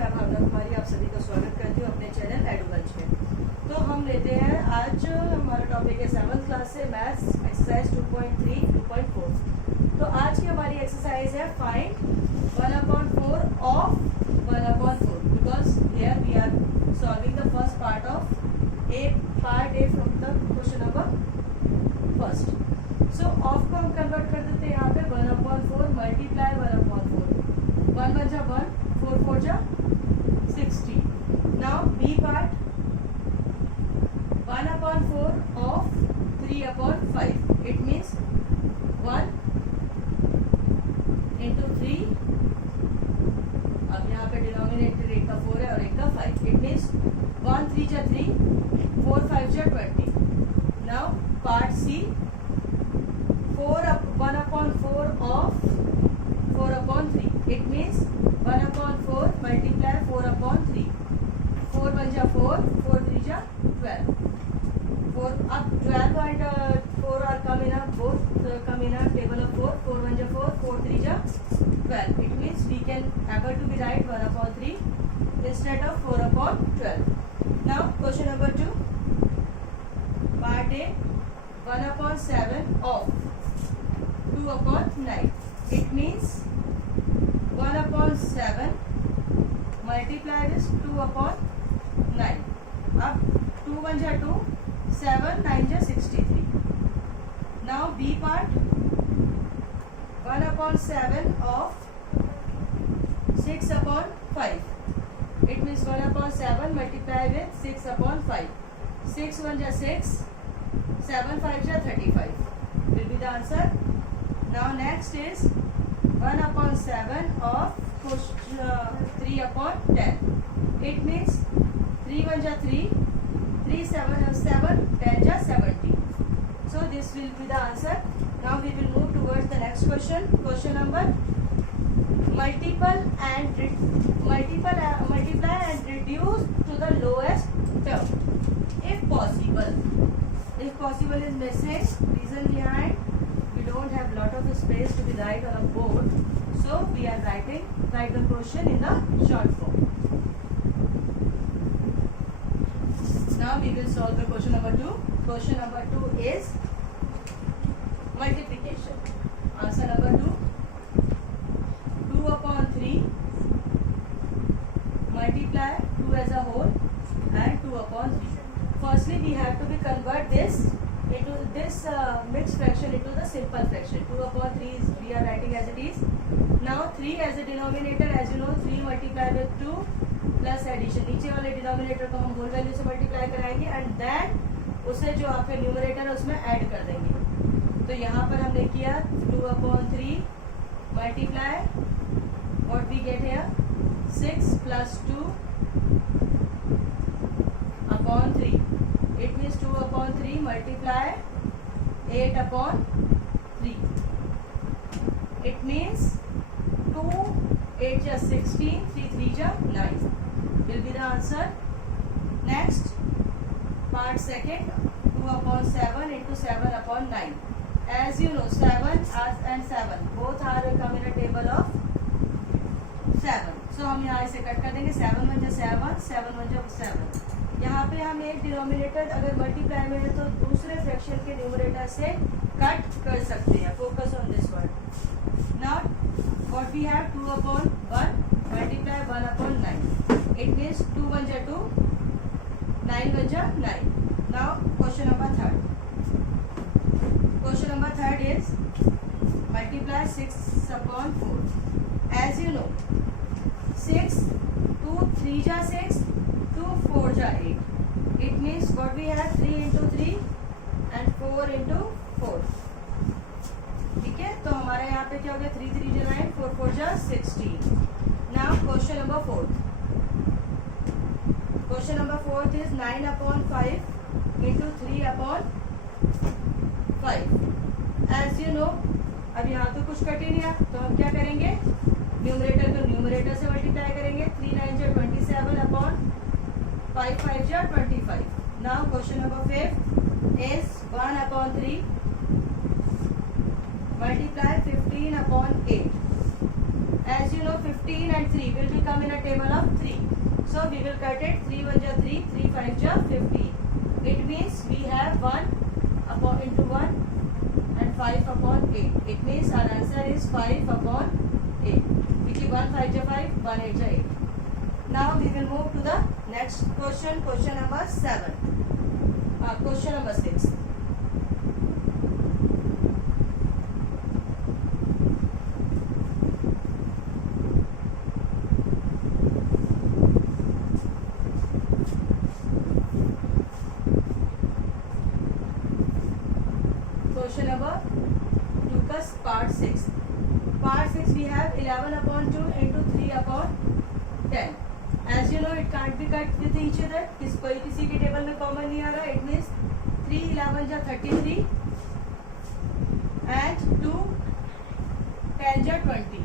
मैं भावना कुमारी आप सभी का स्वागत करती हूँ अपने चैनल एडुबंच में। तो हम लेते हैं आज हमारा टॉपिक है 7th क्लास से मैथ्स एक्सरसाइज 2.3 2.4। तो आज की हमारी एक्सरसाइज है find 1/4 of 1/4 because here we are solving the first part of part A from the question number first. So of को हम कन्वर्ट कर देते हैं यहाँ पे 1/4 मल्टीप्लाई 1/4 1 1 जा 1 4 4 जा 60। Now B part 1/4 of 3/5. It means 1 into 3। अब यहाँ पे डिनोमिनेटर एक का 4 है और एक का 5। It means 1 3 जा 3 4 5 जा 20। Now part C 1/4 of 4/3। It means 1/4 multiply 4/3। 4 1 जा 4 4 3 जा 12। 4 अब 12 and 4 are come in a table of 4। 4 1 ja 4 4 3 ja 12। It means we can able to be write 1/3 instead of 4/12। Now question number 2 part A 1/7 of 2/9। It means 1/7 multiply is 2/9। अब 2 1 जा 2 7 9 जा 63। Now B part 1/7 of 6/5। It means 1/7 multiply with 6/5। 6 1 ja 6 7 5 ja 35 will be the answer। Now next is 1/7 of 3/10। It means 3 1 ja 3 3 7 7 10 ja 70। So this will be the answer। Now we will move towards the next question। Question number multiply and reduce to the lowest term if possible। If possible is missing, reason behind we don't have lot of space to be write on a board, so we are write the question in the short form। Now we will solve the question number 2। Question number 2 is multiplication। Answer number 2 2/3 multiply 2 as a whole and 2/3। Firstly we have to be convert this into this mixed fraction into the simple fraction। 2/3 is we are writing as it is। Now 3 as a denominator, as you know 3 multiply with 2 plus addition। नीचे वाले denominator को हम whole value से multiply कराएंगे and then उसे जो आपका numerator है उसमें ऐड कर देंगे। तो यहाँ पर हमने किया 2/3 multiply what we get here 6 plus 2 upon 3। It means 2/3 multiply 8/3। It means 2 8 ja 16 3 3 ja 9 will be the answer। Next part second 2/7 into 7/9। As you know 7 and 7 both are come in a table of 7। So हम यहाँ इसे cut कर देंगे 7 1 ja 7 7 1 ja 7। यहाँ पे हम एक denominator अगर मल्टीप्लाई में है तो दूसरे फ्रैक्शन के न्यूमरेटर से कट कर सकते हैं। Focus on this word. Now what we have 2/1 multiply 1/9। It means 2 1 ja 2 9 1 ja 9। Now question number 3। Question number 3 is multiply 6/4। As you know 6 2 3 ja 6 2 4 ja 8। It means what we have 3 into 3 and 4 into 4। ठीक है, तो हमारे यहाँ पे क्या हो गया 3 3 ja 9 4 4 ja 16। Now question number 4। Question number 4 is 9/5 into 3/5। As you know अब यहाँ तो कुछ कट ही नहीं है तो हम क्या करेंगे न्यूमरेटर को न्यूमरेटर से मल्टीप्लाई करेंगे। 3 9 ja 27/5 5 ja 25। Now question number 5 is 1/3 multiply 15/8। As you know, 15 and 3 will become in a table of 3. So we will cut it. 3 1 ja 3, 3 5 ja 15. It means we have 1 upon into 1 and 5 upon 8. It means our answer is 5 upon 8. Because 1 5 ja 5, 1 8 ja 8. Now we will move to the next question. Question number 7. Question number 6. Question number 2 का part 6. Part 6 we have 11 upon 2 into 3 upon 10. As you know, it can't be cut with each other. कोई किसी के table में common नहीं आ रहा. It means 3 11 जा 33 and 2 10 ja 20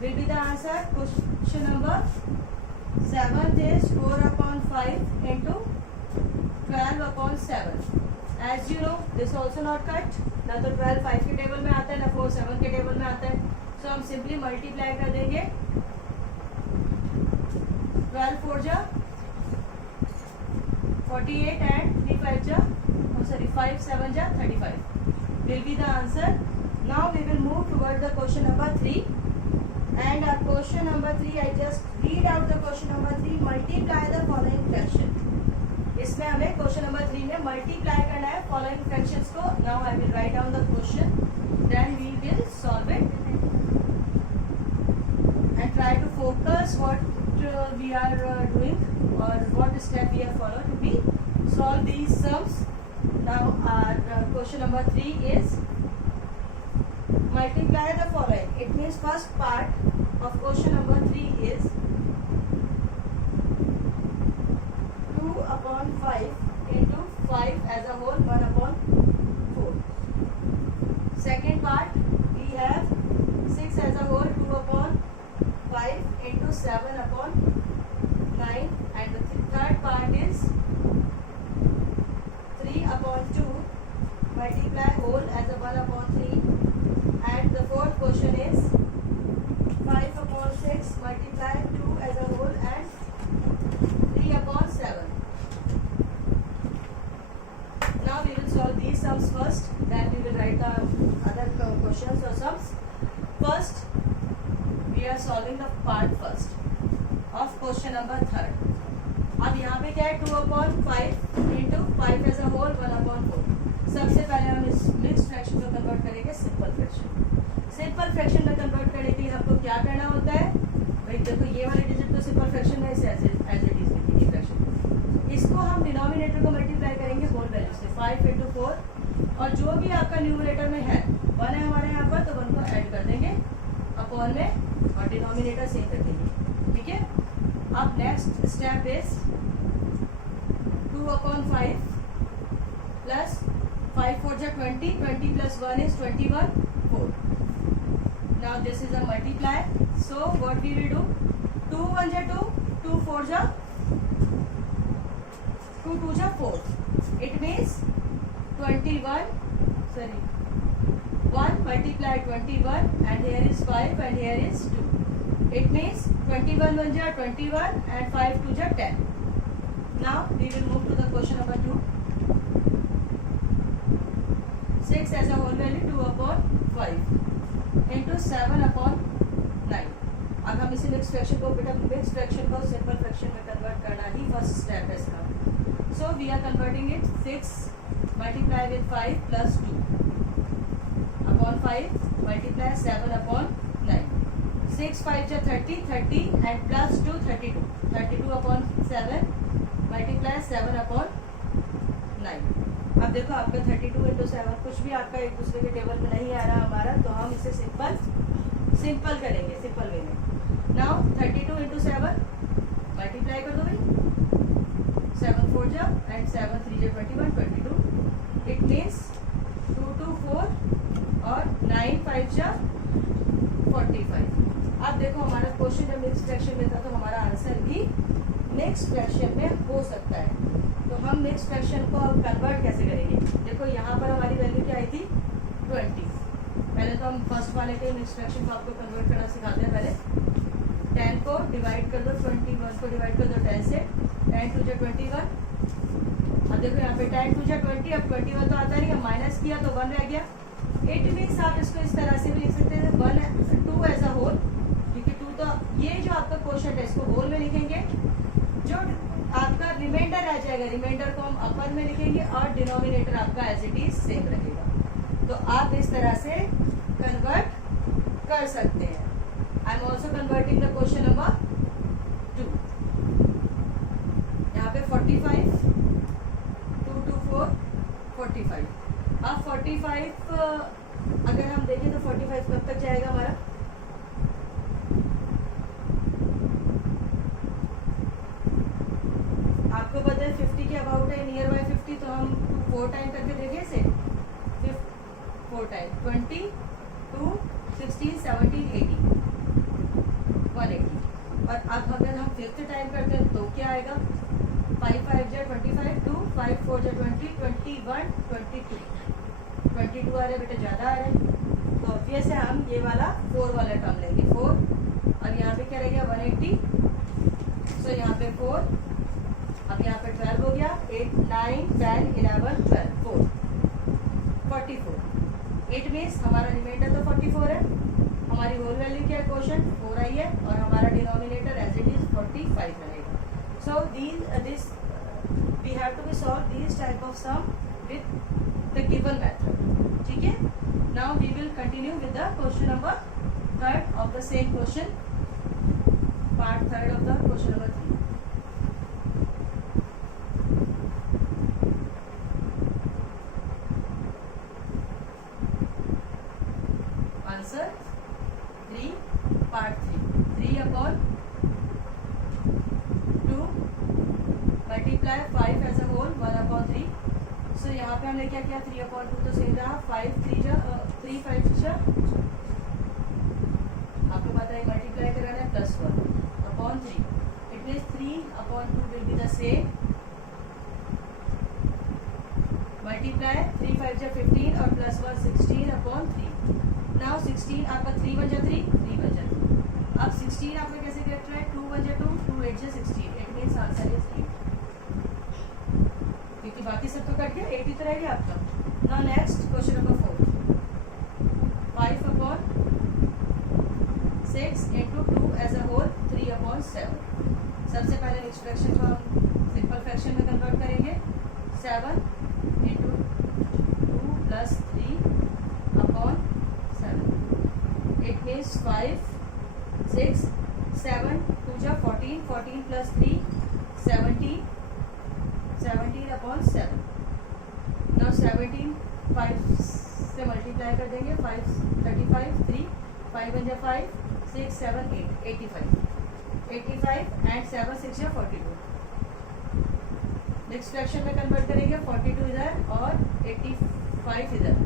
will be the answer. Question number 7 is 4 upon 5 into 12 upon 7. As you know, this also not cut. ना तो 12 5 के टेबल में आता है, ना 4 7 के टेबल में आता है. So हम simply मल्टीप्लाई कर देंगे. 12 4 जा 48 and 3 5 ja 5 7 ja 35 will be the answer. Now we will move toward the question number 3. And our question number 3, I just read out the question number 3. Multiply the following fraction. इसमें हमें question number 3 में multiply करना है following fractions को. Now I will write down the question, then we will solve it and try to focus what we are doing और what step we are follow to be solve these sums. Now our question number 3 is multiply the following. It means first part of question number 3 is 2 upon 5 into 5 as a whole 1 upon 4. Second part we have 6 as a whole 2 upon 5 into 7 upon 9, and the third part is 3 upon 2 multiply whole as a 1 upon 3. And the fourth question is 5 upon 6 multiply 2 as a whole and 3 upon 7. Now we will solve these sums first, then we will write the other questions or sums. First, we are solving the part first of question number 3. अब यहाँ पे क्या है 2 upon 5 into 5 as a whole 1 upon 4. सबसे पहले हम इस mixed fraction को कन्वर्ट करेंगे सिंपल फ्रैक्शन. सिंपल फ्रैक्शन में कन्वर्ट करने के लिए आपको क्या करना होता है भाई, देखो ये वाले डिजिट तो सिंपल फ्रैक्शन में एज इट इज लिखेंगे फ्रैक्शन. इसको हम डिनोमिनेटर को मल्टीप्लाई करेंगे होल वैल्यू से 5 into 4, और जो भी आपका न्यूमरेटर में है 1 है हमारे यहाँ पर, तो 1 को ऐड कर देंगे अपॉन में और डिनोमिनेटर सेम कर देंगे. ठीक है. अब next step is 2 upon 5 plus 5 4 ja 20, 20 plus 1 is 21 4. Now this is a multiply. So what we will do, 2 1 ja 2, 2 4 ja 2 2 ja 4. It means 21, sorry 1 multiply 21 and here is 5 and here is 2. It means 21 1 ja 21 and 5 2 ja 10. Now we will move to the question number 2. 6 as a whole value 2 upon 5 into 7 upon 9. अब हम इसे mix fraction को बेटा mix fraction को simple fraction में convert करना ही first step है इसका. So we are converting it 6 multiply with 5 plus 2 upon 5 multiply 7 upon 9. 6 5 जा 30 30 and plus 2 32 32 upon 7 multiply 7 upon 9. अब देखो आपका 32 into 7 कुछ भी आपका एक दूसरे के टेबल में नहीं आ रहा हमारा, तो हम इसे सिंपल करेंगे सिंपल वे में. नाउ 32 into 7 मल्टीप्लाई कर दो भाई, 7 4 जा एंड 7 3 जा 21 22. इट मीन्स 2 2 4 और 9 5 जा 45. अब देखो हमारा क्वेश्चन जब मिक्स फ्रैक्शन में था तो हमारा आंसर भी मिक्स फ्रैक्शन में हो सकता है. तो हम मिक्स फ्रैक्शन को अब कन्वर्ट कैसे करेंगे. देखो यहाँ पर हमारी वैल्यू क्या आई थी 20, पहले तो हम फर्स्ट वाले के इंस्ट्रक्शन को आपको कन्वर्ट करना सिखाते हैं। पहले 10 को डिवाइड कर दो, 21 को डिवाइड कर दो 10 से, 10 टू जा 21। अब देखो यहाँ पे 10 टू जा 20, अब 21 तो आता नहीं, अब माइनस किया तो 1 रह गया। इट मीन्स आप इसको इस तरह से भी लिख सकते हैं 1 2 एज अ होल, क्योंकि 2 तो ये जो आपका क्वोशंट है इसको होल में लिखेंगे, जो आपका रिमाइंडर आ जाएगा रिमाइंडर को हम अपर में लिखेंगे और डिनोमिनेटर आपका एज इट इज सेम रहेगा। तो आप इस तरह से कन्वर्ट कर सकते हैं। I am also converting the question number 2। यहाँ पे 45 2 2 4 45। अब 45 अगर हम देखें तो 45 कब तक जाएगा हमारा, आपको पता है 50 के अबाउट है, नियर बाय 50, तो हम 4 टाइम करके देखें इसे, 4 टाइम 20 2 16 17 18 180। और अब अगर हम 5th टाइम करते हैं तो क्या आएगा, 5 5 जा 25 2 5 4 जा 20 21 22 आ रहे बेटा, ज़्यादा आ रहे हैं, तो ऑब्वियस है हम ये वाला 4 वाला टर्म लेंगे 4। अब यहाँ पे क्या रह गया 180, सो यहाँ पे 4, अब यहाँ पे 12 हो गया, 8 9 10 11 12 4 44। इट मीन्स हमारा रिमाइंडर तो 44 है, हमारी होल वैल्यू क्या है क्वोशंट 4 आई है, और हमारा डिनोमिनेटर एज इट इज 45 रहेगा। So this we have to be solve this type of sum with the given method. ठीक है, now we will continue with the question number 3 of the same question, part 3 of the question number 3। Answer 3 part 3 upon 2 multiply 5 as a whole 1 upon 3। So यहाँ पे हमने क्या किया 3 upon 2 तो same रहा, 5 3 5 जा, आपको पता है मल्टीप्लाई कराना है +1 upon 3। It means 3 upon 2 will be the same, multiply 3 5 जा 15 और +1 16 upon 3। नाउ 16 आपका 3 1 जा 3 3 1 जा 2। अब 16 आपका कैसे कट रहा है, 2 1 जा 2 2 8 जा 16। इट मीन्स आंसर इज 8, क्योंकि बाकी सब तो कट गया, 8 ही तो रह गया आपका। Now next question number 4, 5 upon 6 into 2 as a whole 3 upon 7। सबसे पहले इस फ्रैक्शन को हम सिंपल फ्रैक्शन में कन्वर्ट करेंगे, 7 into 2 plus 3 upon 7। It means 5 6 7 2 जा 14 14 plus 3 17 17 upon 7। नाउ 17 5 से मल्टीप्लाई कर देंगे, 5 35 3 5 1 जा 5 6 7 8 85 एंड 7 6 जा 42। नेक्स्ट फ्रैक्शन में कन्वर्ट करेंगे, 42 इधर और 85 इधर।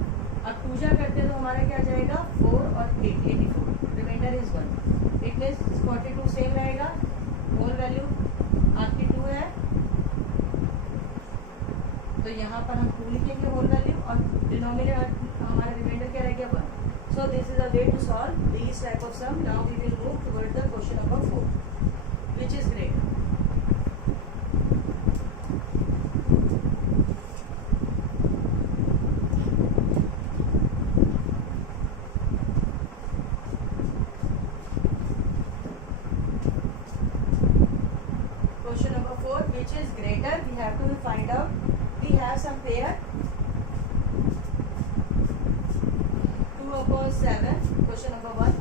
अब 2 जा करते हैं तो हमारा क्या जाएगा 4 और 8 84, reminder is 1। It means 42 same रहेगा, होल वैल्यू आपकी 2 है, तो यहाँ पर हम 2 लिखेंगे होल वैल्यू, और डिनोमिनेटर हमारा रिमाइंडर क्या रह गया 1। So this is a way to solve this type of sum. Now we will move toward the question number 4 which is great. Which is greater, we have to find out. We have some pair 2 upon 7, question number 1,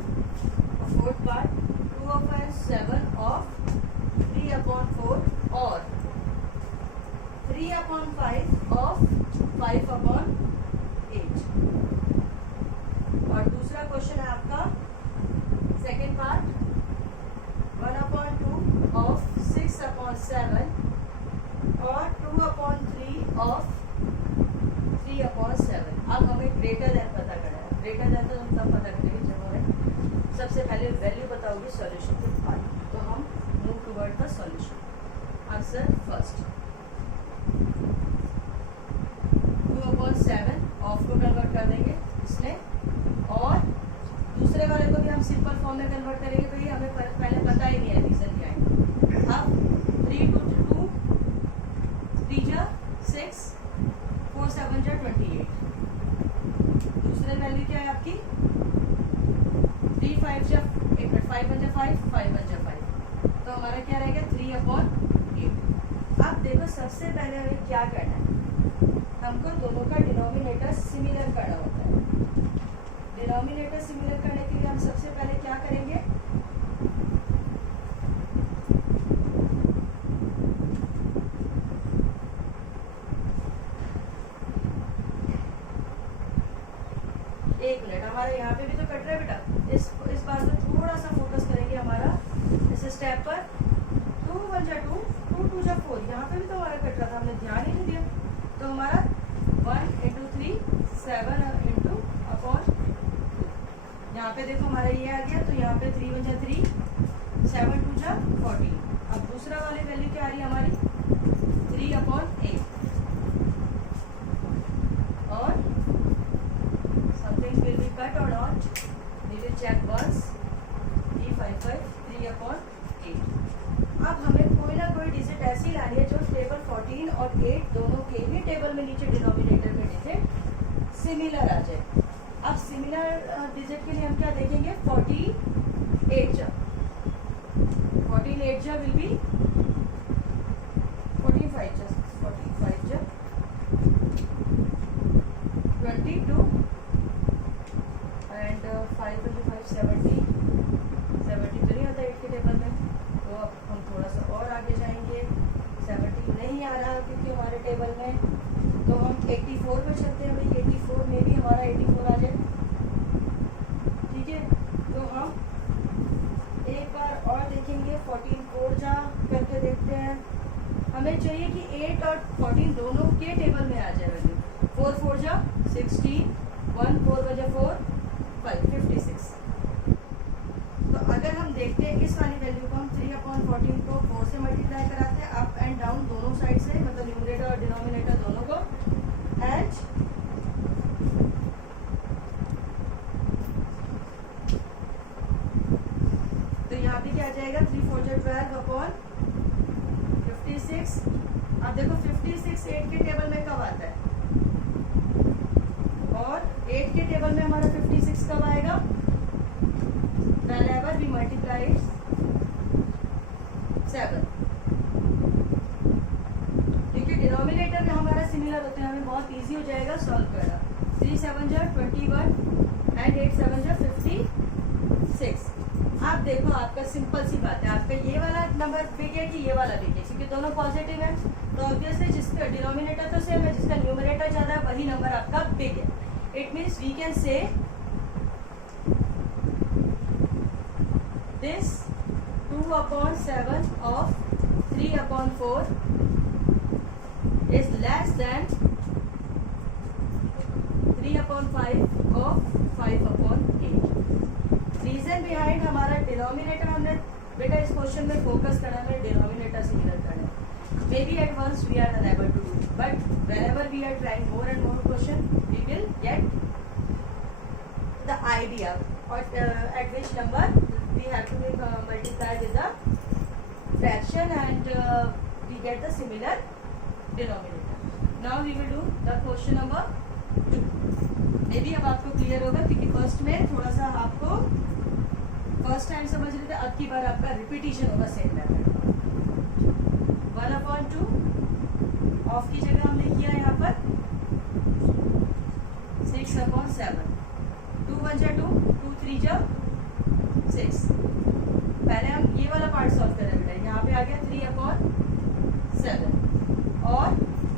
a fourth part 2 upon 7 of 3 upon 4 or 3 upon 5 of 5 upon 8। और दूसरा question है आपका second part 1 upon 2 of 6 upon 7 और 2 upon 3 of 3 upon 7। अब हमें greater than पता करना है, ग्रेटर देन तो हम तब पता करेंगे जब हमें सबसे पहले वैल्यू बताओगे सॉल्यूशन के बाद, तो हम move toward the solution. Answer first 2 upon 7 of को कन्वर्ट कर देंगे इसमें, और फॉर्म में कन्वर्ट करेंगे भाई हमें पहले पता ही नहीं है रीजन क्या है। अब 3 2 3 जा 6 4 7 जा 28। दूसरे वैल्यू क्या है आपकी 3 5 जा 8 5 1 जा 5 5 1 जा 5, तो हमारा क्या रहेगा 3/8। अब देखो सबसे पहले हमें क्या करना है, हमको दोनों का डिनोमिनेटर सिमिलर करना होता है। डिनोमिनेटर सिमिलर करने के लिए हम सबसे पहले क्या करेंगे, एक मिनट, हमारा यहाँ पे भी तो कट रहा है बेटा, इस बात पे थोड़ा सा फोकस करेंगे हमारा इस स्टेप पर। 2 1 जा 2 2 2 जा 4, यहाँ पे भी तो हमारा कट रहा था, हमने ध्यान ही नहीं दिया। तो हमारा 1 × 3 7 × अपॉन 2, यहाँ पे देखो हमारा ये आ गया, तो यहाँ पे 3 1 जा 3 7 2 जा 14। अब दूसरा वाली वैल्यू क्या आ रही है हमारी 3/8, और something will be cut or not, we will check once। 3 5 5 3/8। अब हमें कोई ना कोई डिजिट ऐसी लानी है जो टेबल 14 और 8 दोनों के ही टेबल में नीचे डिनोमिनेटर में डिजिट सिमिलर आ जाए। अब सिमिलर डिजिट के लिए हम क्या देखेंगे, 14 8 जा विल बी 14 5 जा 22 एंड 5 × 5 70 तो नहीं आता 8 के टेबल में, तो अब हम थोड़ा सा और आगे जाएंगे। 70 नहीं आ रहा क्योंकि हमारे टेबल में, तो हम 84 पे चलते हैं भाई, 84 में भी हमारा 84 आ जाए। ठीक है, तो हम एक बार और देखेंगे, 14 4 जा करके देखते हैं। हमें चाहिए कि 8 और 14 दोनों के टेबल में आ जाए वैल्यू। 4 4 जा 16 1 4 बजा 4 5 56। तो अगर हम देखते हैं इस वाली वैल्यू को हम 3/14 को 4 से मल्टीप्लाई कराते हैं अप एंड डाउन दोनों साइड से, मतलब न्यूमरेटर और डिनोमिनेटर दोनों को, एंड तो यहाँ पे क्या आ जाएगा 3 4 जा 12/56। अब देखो 56 8 के टेबल में कब आता है, और 8 के टेबल में हमारा 56 कब आएगा, whenever we multiply 7। क्योंकि डिनोमिनेटर में हमारा सिमिलर होते हैं, हमें बहुत इजी हो जाएगा सॉल्व करना। 3 7 जा 21 एंड 8 7 जा 56। आप देखो आपका सिंपल सी बात है, आपका ये वाला नंबर बिग है कि ये वाला बिग है, क्योंकि दोनों पॉजिटिव है, तो ऑब्वियसली जिसका डिनोमिनेटर तो सेम है, जिसका न्यूमरेटर ज्यादा है वही नंबर आपका बिग है। It means we can say this 2/7 of 3/4 is less than 3/5 of 5/8। Reason behind हमारा डिनोमिनेटर, हमने बेटा इस क्वेश्चन में फोकस करना है, डिनोमिनेटर सिमिलर करना है। Maybe at once we are unable to do, but whenever we are trying more and more question we will get the idea or at which number we have to multiply with the fraction and we get the similar denominator. Now we will do the question number 2। May be अब आपको clear होगा, क्योंकि first में थोड़ा सा आपको first time समझ रहे थे, अब की बार आपका रिपीटिशन होगा सेम मेथड। 1/2 ऑफ की जगह हमने किया यहाँ पर 6/7। 2 1 जा 2 2 3 जा 6। पहले हम ये वाला पार्ट सॉल्व कर रहे हैं बेटा, यहाँ पे आ गया 3/7 और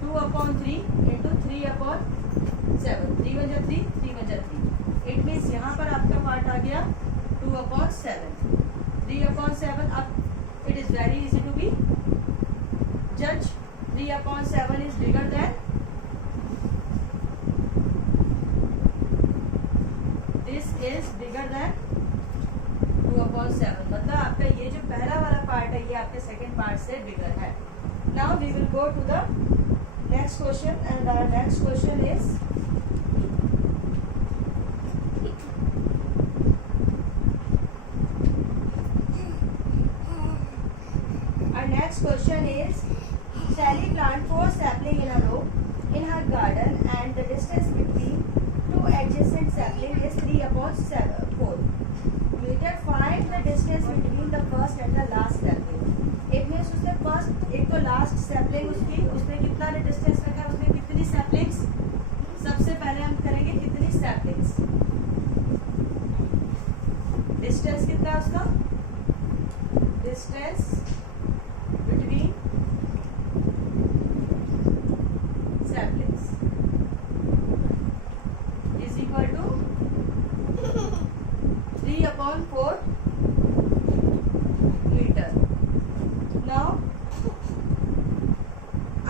2/3 इंटू 3/7। 3 1 जा 3 3 1 जा 3। इट मीन्स यहाँ पर आपका पार्ट आ गया 2/7। 3/7, अब it is very easy to be जज। 3/7 is bigger than this is bigger than 2/7। मतलब आपका ये जो पहला वाला पार्ट है ये आपके सेकेंड पार्ट से बिगर है। Now we will go to the next question and our next question is Next question is, Sally plant 4 sapling in a row in her garden and the distance between two adjacent sapling is 3/4 meter. Find the distance between the first and the last sapling. It means उसने first एक तो last sapling उसने कितना distance रखा है, उसने कितनी saplings, सबसे पहले हम करेंगे कितनी saplings, distance कितना है उसका, distance between saplings is equal to 3/4 meter. Now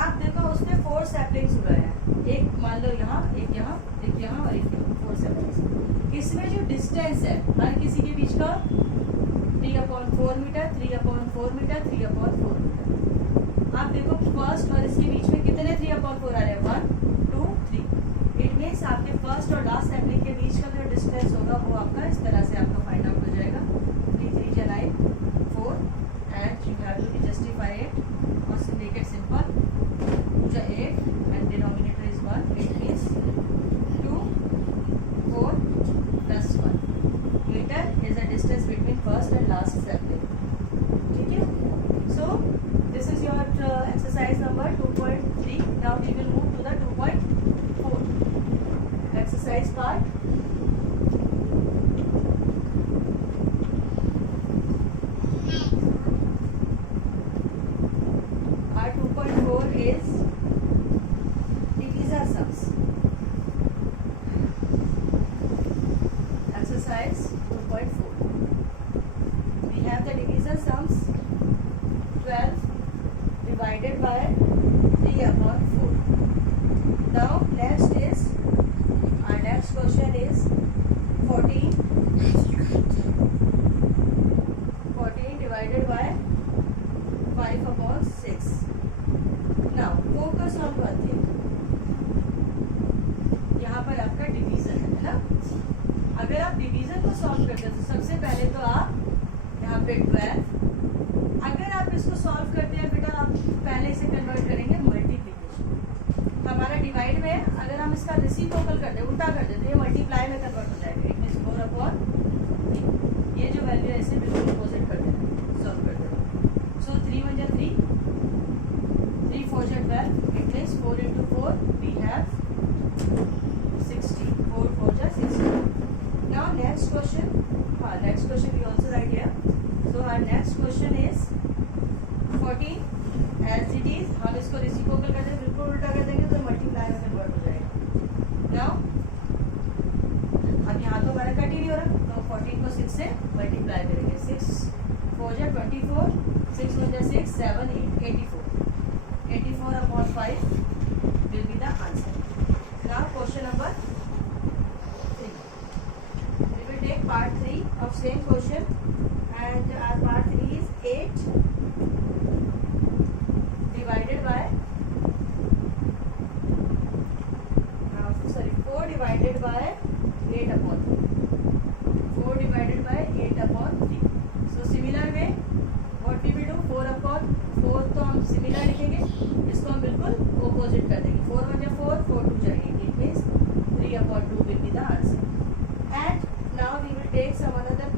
अब देखो उसने 4 saplings उगाया है, एक मान लो यहाँ, एक यहाँ, एक यहाँ और एक यहाँ, 4 saplings. इसमें जो डिस्टेंस है हर किसी के बीच का 3/4 मीटर, 3/4 मीटर, 3/4 मीटर. आप देखो फर्स्ट और इसके बीच में कितने 3/4 आ रहे हैं, 1 2 3. इट मीन्स आपके फर्स्ट और लास्ट सैपलिंग के बीच का जो डिस्टेंस होगा वो आपका इस तरह से आपका फाइंड आउट हो जाएगा. 3 3 जा 9 4 and you have to justify it और make it simple. 2 8 and denominator is 1. It means 2 4 plus 1 meter is the distance between first and last sapling. ठीक है? So this is your exercise number 2.3. Now we will move to the 2.4 exercise part. Our 2.4 is divisor sums. Exercise 2.4. We have the divisor sums 12 divided by 3/4. Now next is, our next question is 14 divided by 5/6. Now focus on one thing. यहाँ पर आपका division है ना. अगर आप division को solve करते हैं तो सबसे पहले तो आप यहाँ पे 12, अगर आप इसको सॉल्व करते हैं बेटा आप पहले इसे कन्वर्ट करेंगे मल्टीप्लिकेशन. हमारा डिवाइड में अगर हम इसका रेसिप्रोकल करते हैं, उल्टा कर देते हैं, ये मल्टीप्लाई में कन्वर्ट हो जाएगा. It means 4/3. ये जो वैल्यू है इसे बिल्कुल अपोजिट कर देते हैं, सॉल्व कर देते हैं. सो 3 1 जा 3, 3 4 जा 12. It means 4 into 4 we have 16. 4 4 जा 16. Now next question. Next question we also write here. So our next question is 14 as it is. हम इसको रेसिप्रोकल करते हैं, बिल्कुल उल्टा कर देंगे तो मल्टीप्लाई में कन्वर्ट हो जाएगा. Now अब यहाँ तो हमारा कट ही नहीं हो रहा, तो 14 को 6 से मल्टीप्लाई करेंगे. 6 4 जा 24, 6 1 जा 6 7 8 84. 84/5 will be the answer. Now question number 3. We will take part 3 of same question, and our part 3 is 8 divided by 4 divided by 8/3. 4 divided by 8/3. So similar way what we will do, 4/4 तो हम similar लिखेंगे, इसको हम बिल्कुल opposite कर देंगे. 4 1 जा 4, 4 2 जा 8. It means 3/2 will be the answer. And now we will take some another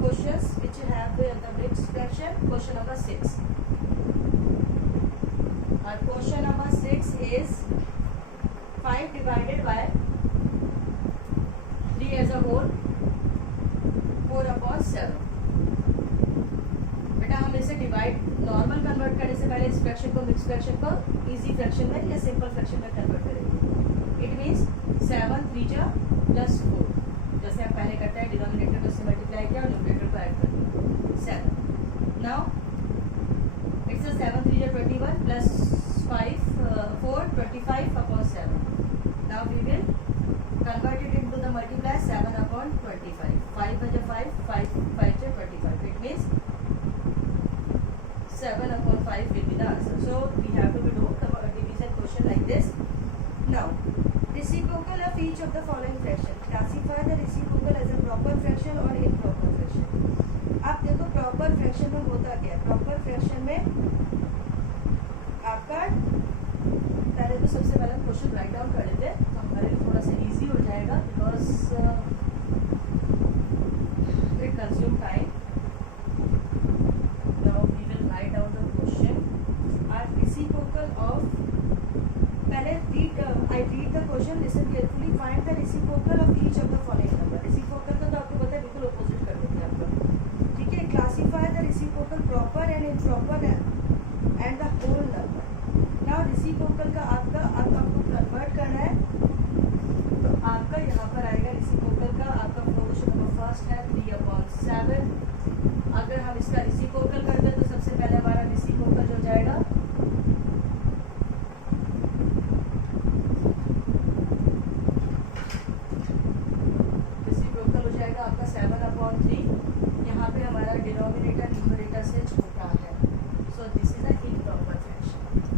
questions which have the mixed fraction. Question number 6. Our question number 6 is 5 divided by 3 as a whole 4/7. बेटा हम इसे divide normal convert करने से पहले इस fraction को mix fraction को easy fraction में या सिंपल फ्रैक्शन में कन्वर्ट करेंगे. इट मीन्स 7 3 जा प्लस 4. जैसे हम पहले करते हैं, डिनोमिनेटर को इससे मल्टीप्लाई किया और न्यूमरेटर को ऐड कर दिया 7. नाउ इट्स 7 3 जा 21 plus 5 4 25/7. Now we will convert it into the multiply 7/25. 5 जा 5 5 5 जा 25. It means 7/5 will be the answer. So we have to do the division question like this. Now reciprocal of each of the following fraction. Classify the reciprocal as a proper fraction or improper fraction. अब देखो proper fraction में होता क्या है. Proper fraction में सबसे पहले हम क्वेश्चन राइट डाउन कर लेते हैं, तो हमारे लिए थोड़ा सा इजी हो जाएगा, because it consume time. Now we will write down the question. Our reciprocal of, पहले I read the question, listen carefully. Find the reciprocal of each of the following number. Reciprocal का तो आपको पता है बिल्कुल opposite कर देते हैं आपका. ठीक है. Classify the reciprocal proper and improper and the whole number. Now reciprocal का आपको कन्वर्ट करना है, तो आपका यहाँ पर आएगा रेसिप्रोकल का आपका क्वेश्चन नंबर फर्स्ट है 3/7. अगर हम इसका रेसिप्रोकल करते हैं तो सबसे पहले हमारा रेसिप्रोकल जो जाएगा आपका 7/3. यहाँ पे हमारा डिनोमिनेटर न्यूमरेटर से छोटा है, सो this is a improper fraction.